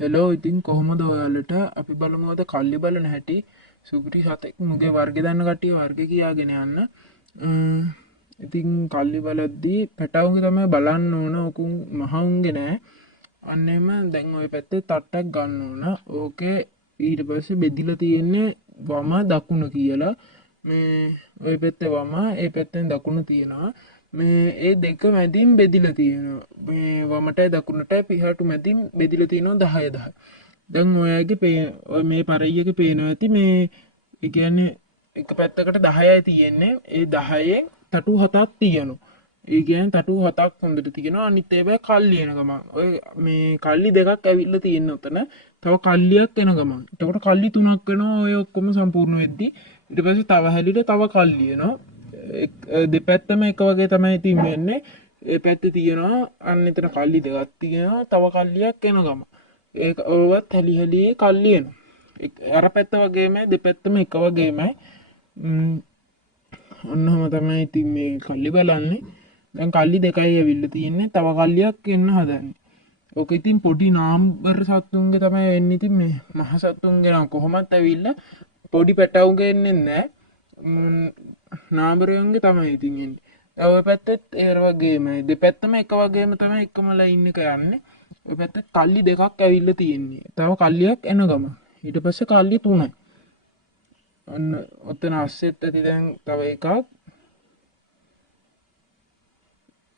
Hello ඉතින් කොහොමද ඔයාලට අපි බලමු අද කල්ලි බලන හැටි සුපිරි සතෙක් මුගේ වර්ග දන්න කට්ටිය වර්ග කියාගෙන යන්න. ඉතින් කල්ලි බලද්දී පැටවුන්ගේ තමයි බලන්න ඕන ඔකුන් මහවුන්ගේ නෑ. අන්නෙම දැන් ඔය පැත්තේ තට්ටක් ගන්න ඕන. ඕකේ ඊට පස්සේ බෙදිලා තියෙන්නේ වම දකුණ කියලා. මේ ඔය පැත්තේ වම ඒ පැත්තෙන් දකුණ තියෙනවා. මේ ඒ දෙක මැදින් බෙදිලා තියෙනවා. මේ වමටයි දකුණටයි පිහාටු මැදින් බෙදිලා තියෙනවා 10 10. දැන් ඔයාගේ මේ පරය්‍යක පේනවා ඇති මේ ඒ කියන්නේ එක පැත්තකට 10යි තියෙන්නේ. ඒ 10න් තටු 7ක් තියෙනවා. ඒ කියන්නේ තටු 7ක් හොඳට තියෙනවා. අනිත් ඒවා කල්ලි එන ගමන්. ඔය මේ කල්ලි දෙකක් ඇවිල්ලා තියෙන උතන. තව කල්ලියක් එන ගමන්. එතකොට කල්ලි 3ක් වෙනවා. ඔය ඔක්කොම සම්පූර්ණ වෙද්දි ඊට පස්සේ තව හැලිට තව කල්ලි එනවා. දෙපැත්තම එක වගේ තමයි ඉතින් වෙන්නේ. ඒ පැත්තේ තියෙනවා අන්න එතන කල්ලි දෙකක් තියෙනවා. තව කල්ලියක් එන ගම. ඒක ඔවත් හැලි හැලි කල්ලි එනවා. අර පැත්ත වගේමයි දෙපැත්තම එක වගේමයි. ඔන්නම තමයි ඉතින් මේ කල්ලි බලන්නේ. දැන් කල්ලි දෙකයි ඇවිල්ලා තියෙන්නේ. තව කල්ලියක් එන්න හදන්නේ. ඕක ඉතින් පොඩි නාම්බර සත්තුන්ගේ තමයි එන්නේ. ඉතින් මේ මහ සත්තුන්ගේ නම් කොහොමත් ඇවිල්ලා පොඩි පැටවුන්ගේ එන්නේ නැහැ. නාබරයන්ගේ තමයි ඉතින් එන්නේ. දැන් ඔය පැත්තෙත් ඒ වගේමයි. දෙපැත්තම එක වගේම තමයි එකම ලයින් එක යන්නේ. ඔය පැත්තේ කල්ලි දෙකක් ඇවිල්ලා තියෙන්නේ. තව කල්ලියක් එන ගම. ඊට පස්සේ කල්ලි 3යි. ඔන්න ඔතන අස්සෙත් ඇති දැන් තව එකක්.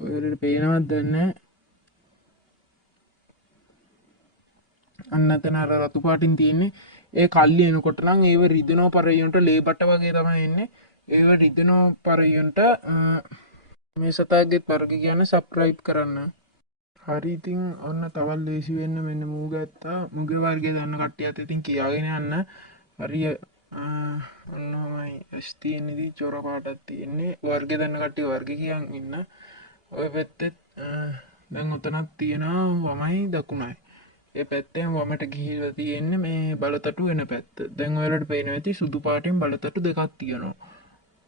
ඔයාලට පේනවද නැහැ. අන්න එතන අර රතු පාටින් තියෙන්නේ. ඒ කල්ලි එනකොට නම් ඒව රිදෙනෝ පරයන්ට ලේබට වගේ තමයි එන්නේ. ඒව රිදෙනෝ පරයන්ට මේ සතාගේ වර්ග කියන්නේ සබ්ස්ක්‍රයිබ් කරන්න. හරි ඉතින් ඔන්න තවත් ලේසි වෙන්න මෙන්න මූ ගත්තා. මුගේ වර්ගය දන්න කට්ටියත් ඉතින් කියාගෙන යන්න. හරිය ඔන්නමයි S තියෙන්නේ ඉතින් චොර පාටක් තියෙන්නේ. වර්ගය දන්න කට්ටිය වර්ග කියන් ඉන්න. ඔය පැත්තෙත් දැන් උතනක් තියෙනවා වමයි දකුණයි. ඒ පැත්තෙන් වමට ගිහිල්ලා තියෙන්නේ මේ බලතටු වෙන පැත්ත. දැන් ඔයාලට පේනවා ඇති සුදු පාටින් බලතටු දෙකක් තියෙනවා.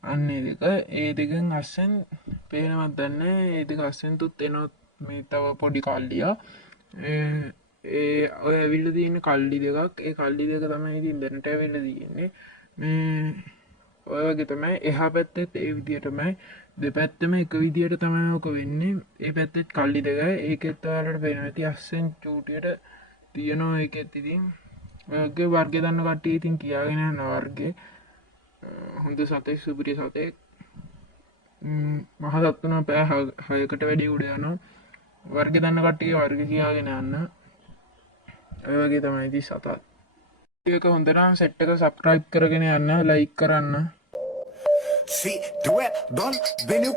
අන්න ඒ දෙක ඒ දෙකෙන් අස්සෙන් පේනවත් දන්නේ. ඒ දෙක අස්සෙන් තුත් එනවා මේ තව පොඩි කල්ලියා. ඒ ඔය ඇවිල්ලා තියෙන කල්ලි දෙකක්. ඒ කල්ලි දෙක තමයි ඉතින් දැනට ඇවිල්ලා තියෙන්නේ. මේ ඔය වගේ තමයි එහා පැත්තෙත් ඒ විදිහටමයි දෙපැත්තම එක විදිහට තමයි ඔක වෙන්නේ. ඒ පැත්තෙත් කල්ලි දෙකයි. ඒකෙත් ඔයාලට පේනවා ඇති අස්සෙන් චූටියට තියෙනවා. ඒකෙත් ඉතින් ඔයගේ වර්ගය දන්න කට්ටිය ඉතින් කියාගෙන යන වර්ගේ හොඳ සතෙක් සුපිරි සතෙක්. මහ සත්තුන පැය 6කට වැඩි උඩ යනවා. වර්ග දන්න කට්ටිය වර්ග කියාගෙන යන්න. ඔය වගේ තමයි ඉතින් සතත්. ඒක හොඳ නම් සෙට් එක සබ්ස්ක්‍රයිබ් කරගෙන යන්න, ලයික් කරන්න. Sí, do it, don, venu